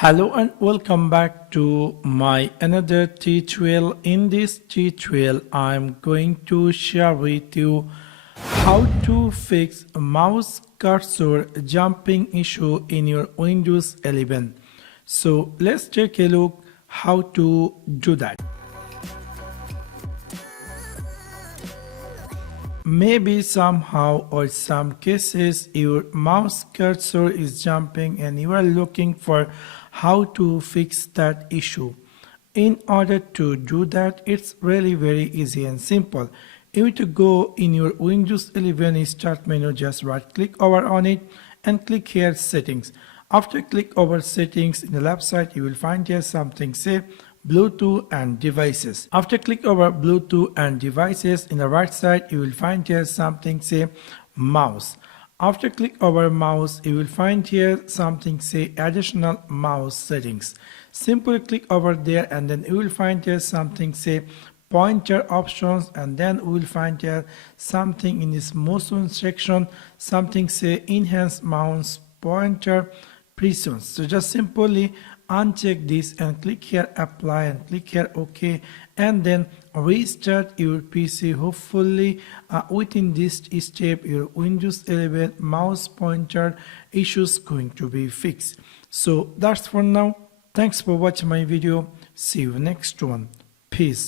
Hello and welcome back to my another tutorial. In this tutorial I'm going to share with you how to fix mouse cursor jumping issue in your Windows 11. So let's take a look how to do that. Maybe somehow or some cases your mouse cursor is jumping and you are looking for how to fix that issue. In order to do that, it's really very easy and simple. You need to go in your Windows 11 start menu, just right click over on it and click here settings. After click over settings, in the left side you will find here something say Bluetooth and devices. After click over Bluetooth and devices, in the right side you will find here something say mouse. After click over mouse, you will find here something say additional mouse settings. Simply click over there and then you will find here something say pointer options, and then we will find here something in this motion section, something say enhance mouse pointer precision. So just simply uncheck this and click here apply and click here OK, and then restart your PC. Hopefully within this step your Windows 11 mouse pointer issues going to be fixed. So that's for now. Thanks for watching my video. See you next one. Peace.